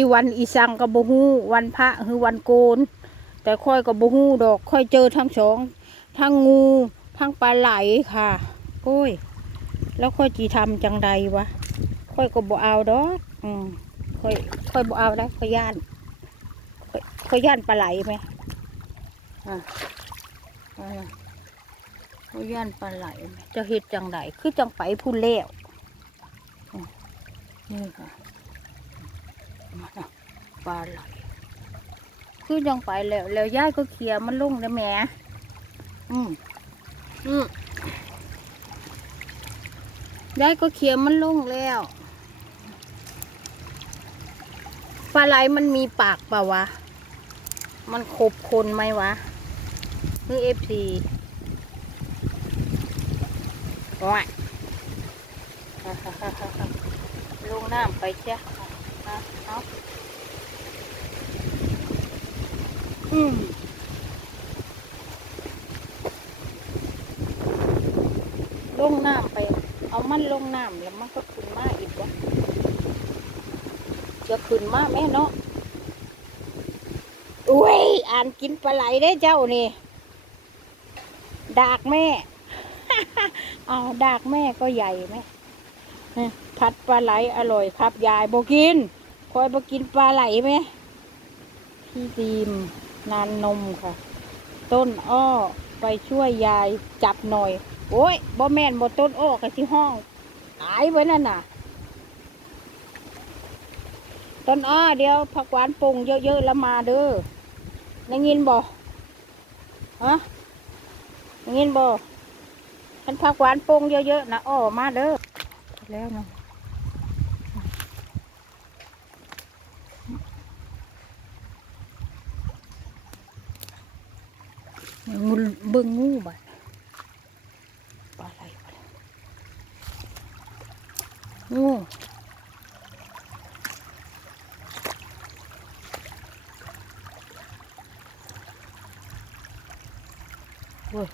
มีวันอีสังกับบ่ฮู้วันพระคือวันโกน แต่ค่อยกับบ่ฮู้ดอกค่อยเจอทั้งสองทั้งงูทั้งปลาไหลค่ะโอ้ย แล้วค่อยจีทำจังใดวะค่อยก็บ่เอาดอกอืมค่อยค่อยบ่เอาได้ค่อยย่านค่อยค่อยย่านปลาไหลไหมอะอะค่อยย่านปลาไหลไหมจะเฮ็ดจังใดคือจังไปพูดแล้วนี่ค่ะ ปลาไหลคือยังไปแล้วแล้วยายก็เคลียร์มันลงได้แหมอืมอืมยายก็เคลียร์มันลงแล้วปลาไหลมันมีปากเปล่าวะ มันขบคนไหมวะนี่เอฟซีว้ายลงน้ำไปเชีย เอาเอาอืมลงน้ำไป เอามันลงน้ำแล้วมันก็ขึ้นมาอีกวะจะขึ้นมาแม่เนาะอุ้ยอ่านกินปลาไหลได้เจ้านี่ดากแม่ เอ๋อดากแม่ก็ใหญ่ไหมฮะผัดปลาไหลอร่อยครับยายโบกิน คอยบอกกินปลาไหลไหมพี่ดีมนานนมค่ะ ต้นอ้อไปช่วยยายจับหน่อย โอ้ยบ่แม่นบ่ต้นอ้อกันที่ห้องตายไว้นั่นน่ะ ต้นอ้อเดี๋ยวผักหวานปรุงเยอะๆแล้วมาเด้อได้ยินบ่ฮะได้ยินบ่ฉันผักหวานปรุงเยอะๆนะอ้อมาเด้อแล้วเนาะ งูเบิ่งงูบัดปลาไหลบัดงูโอ้ย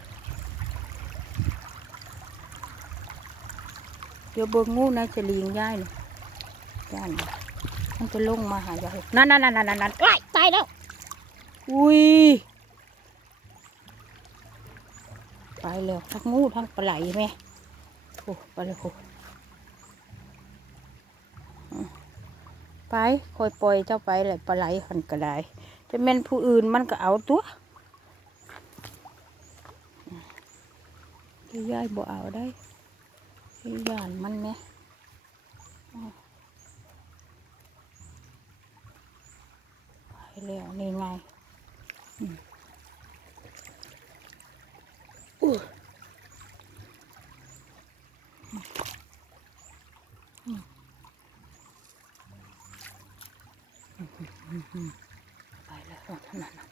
เดี๋ยวเบิ่งงูนะจะเลียงย่ายนี่ย่านมันจะลงมาหายายนั่นนั่นนั่นนั่นนั่นว้ายตายแล้วอุ้ย ไปแล้วทั้งงูทั้งปลาไหลไหมโอ้ไปเลยโอ้ไปคอยปล่อยเจ้าไปเลยปลาไหลหันก็ไดจะเป็นผู้อื่นมันก็เอาตัวที่ยายบ่เอาได้ที่ย่านมันไหมไปแล้วนี่ไงอืมอู้ ไปแล้วเท่านั้นนะ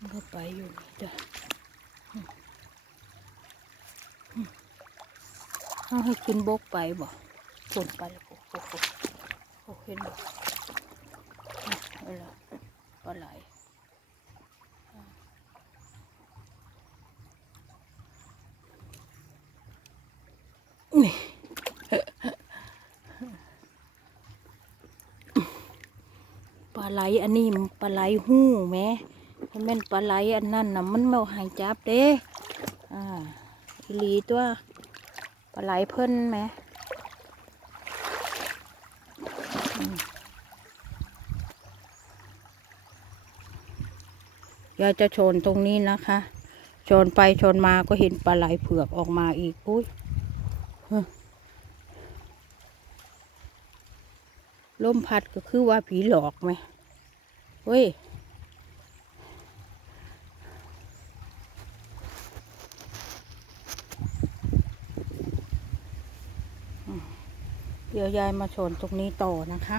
มันก็ไปอยู่นี่จ้ะเอาให้ขึ้นบกไปบ่ฝนไปแล้วโอ้โหโอ้เห็นบ่เอาละปลาไหลนี่ ปลา ไหลอันนี้ปลาไหลหู้แหม่แม่นปลาไหลอันนั้นน่ะมันไม่หายจับเด้อ่าอีหลีตัวปลาไหลเพิ่นแหมอยากจะชนตรงนี้นะคะชนไปชนมาก็เห็นปลาไหลเผือกออกมาอีกอุ้ยลมพัดก็คือว่าผีหลอกไหม เฮ้ยเดี๋ยวยายมาชนตรงนี้ต่อนะคะ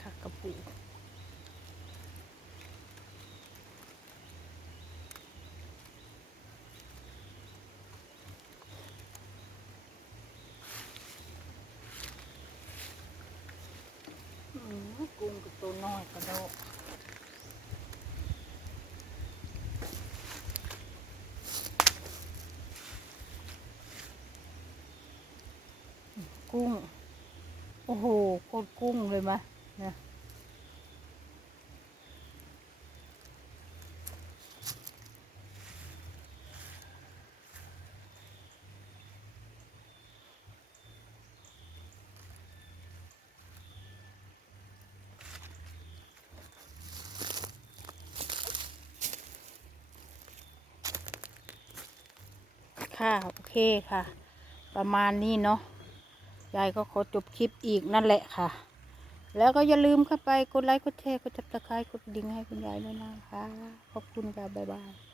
ค่ะกระปูอืมกุ้งกับตัวน้อยกระโดดกุ้ง โอ้โห โคตรกุ้งเลยมะ ค่ะโอเคค่ะ ประมาณนี้เนาะยายก็ขอจบคลิปอีกนั่นแหละค่ะ แล้วก็อย่าลืมเข้าไปกดไลค์ กดแชร์ กดจับตะไคร้กดดิ่งให้คุณยายด้วยนะคะ ขอบคุณค่ะ บ๊ายบาย